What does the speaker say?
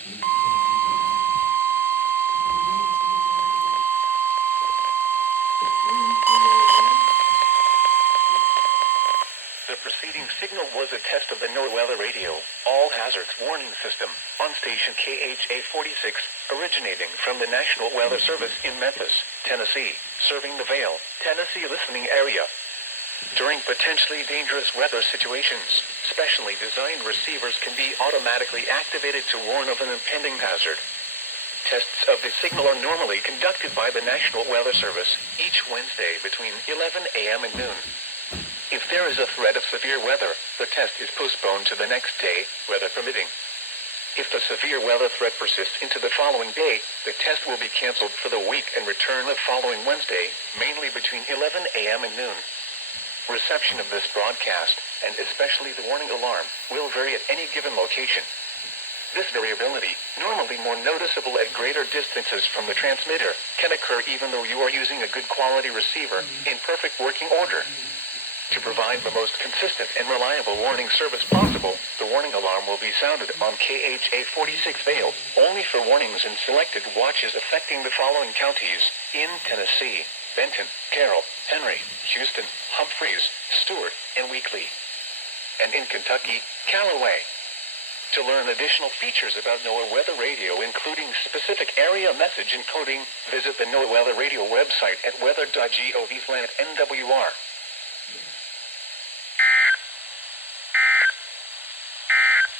The preceding signal was a test of the NOAA weather radio, all hazards warning system, on station KHA-46, originating from the National Weather Service in Memphis, Tennessee, serving the Vale, Tennessee listening area. During potentially dangerous weather situations, specially designed receivers can be automatically activated to warn of an impending hazard. Tests of the signal are normally conducted by the National Weather Service, each Wednesday between 11 a.m. and noon. If there is a threat of severe weather, the test is postponed to the next day, weather permitting. If the severe weather threat persists into the following day, the test will be canceled for the week and return the following Wednesday, mainly between 11 a.m. and noon. Reception of this broadcast, and especially the warning alarm, will vary at any given location. This variability, normally more noticeable at greater distances from the transmitter, can occur even though you are using a good quality receiver in perfect working order. To provide the most consistent and reliable warning service possible, the warning alarm will be sounded on KHA-46 Vale, only for warnings in selected watches affecting the following counties: in Tennessee, Benton, Carroll, Henry, Houston, Humphreys, Stewart, and Weakley. And in Kentucky, Callaway. To learn additional features about NOAA Weather Radio, including specific area message encoding, visit the NOAA Weather Radio website at weather.gov/NWR.